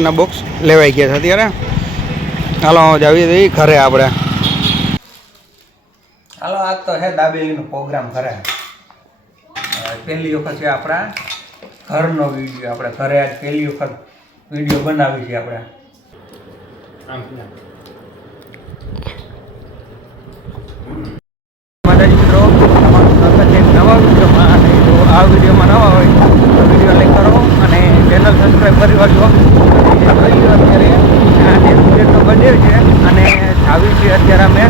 ચોકલેટના box લેવાઈ ગયા છે. અત્યારે હાલો જાવી દઈએ ઘરે આપણે. હાલો, આ તો હે દાબેલીનો પ્રોગ્રામ ઘરે. પહેલી વખત છે આપણા ઘરનો વીડિયો આપણે ઘરે આજ પહેલી વખત વીડિયો બનાવી છે આપણે. છે નવા વિડીયોમાં. આ વિડીયોમાં નવા હોય તો વીડિયો લાઈક કરો અને ચેનલ સબસ્ક્રાઈબ કરી લો અત્યારે આજે સુરેશનો બર્થડે છે અને આવી છે અત્યારે અમે.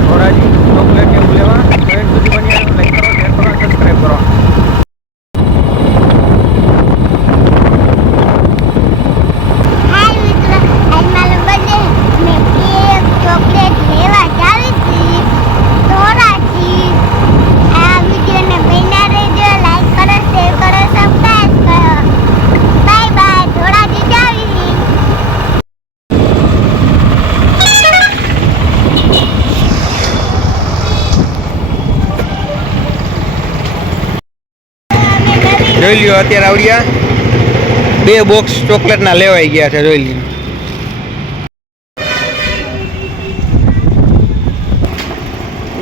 ધોરાજી ચોકલેટ એવું લેવા. ટ્રેન સુધી બની લાઈક કરો શેર કરો સબસ્ક્રાઈબ કરો હાય મિત્રો આજ મારો બર્થડે મેં કેક ચોકલેટ લેવા જાવી હતી ધોરાજી આ વિડીયોને બન્યા રહેજો લાઈક કરો શેર કરો સબસ્ક્રાઇબ કરો બાય બાય ધોરાજી જાવી જોઈ લ્યો અત્યારે આવડ્યા. બે બોક્સ ચોકલેટના લેવાઈ ગયા છે જોઈ લ્યો.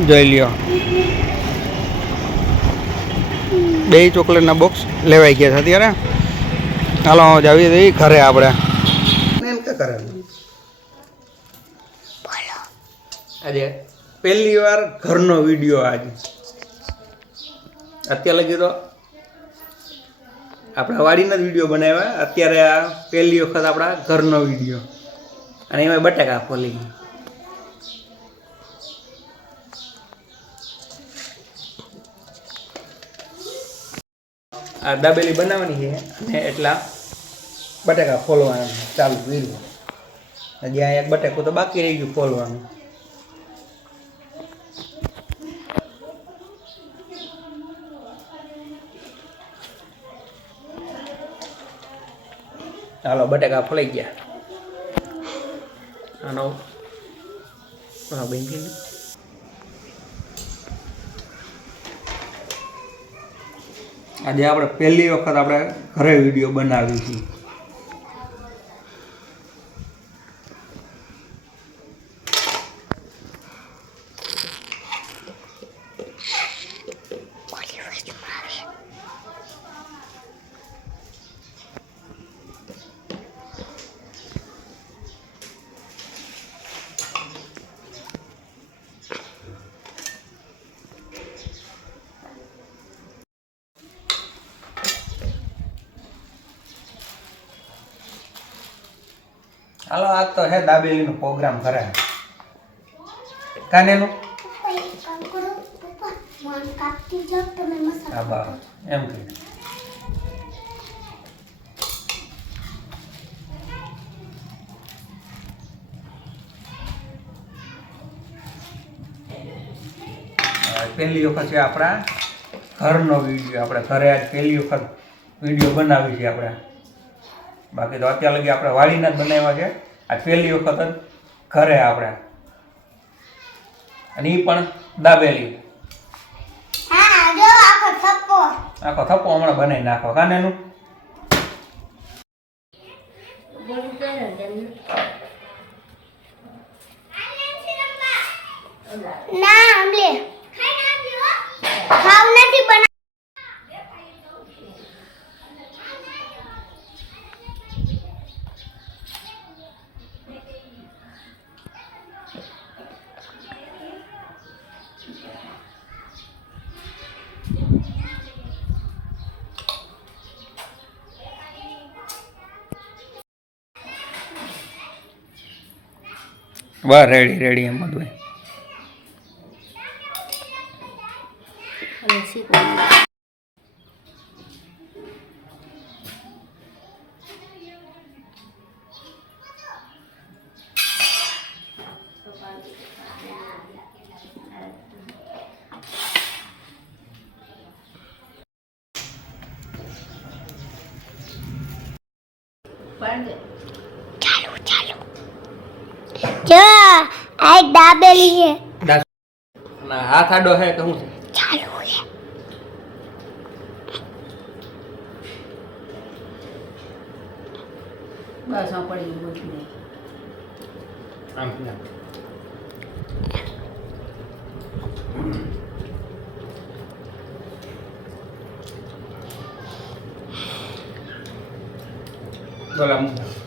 જોઈ લ્યો. બે ચોકલેટના બોક્સ લેવાઈ ગયા છે અત્યારે. હાલો જાવી દઈએ ઘરે આપણે. એમ કે કરે આજે પહેલી વાર ઘરનો વીડિયો આજે. અત્યારે લગી તો આપણા વાડીના જ વીડિયો બનાવ્યા. અત્યારે આ પહેલી વખત આપણા ઘરનો વીડિયો. અને એમાં બટાકા ફોલી. આ દાબેલી બનાવવાની છે અને એટલા બટાકા ફોલવાના ચાલુ વીરવા આ એક બટાકું તો બાકી રહી ગયું ફોલવાનું. હાલો બટાકા ફળી ગયા. આનો હા બેન કે આજે આપણે પહેલી વખત આપણે ઘરે વીડિયો બનાવી છે. હાલો, આ તો હે દાબેલીનો પ્રોગ્રામ કરે. કાનેનું એમ કહી. પહેલી વખત છે આપણા ઘરનો વીડિયો આપણે ઘરે આજ પહેલી વખત વીડિયો બનાવી છે આપણે. બાકી તો અત્યાર લગી આપણે વાળીને જ બનાવ્યા છે. આ પહેલી વખત જ ઘરે આપણે. અને એ પણ દાબેલી. આખો થપ્પો. હમણાં બનાવી નાખો. કાને બસ રેડી રેડી એમ બધું જો આ એક દાબેલી છે. ના હાથ આડો હે તો હું ચાલુ હે બસ આ પડી ગયું છે આમ ના. Dola muda.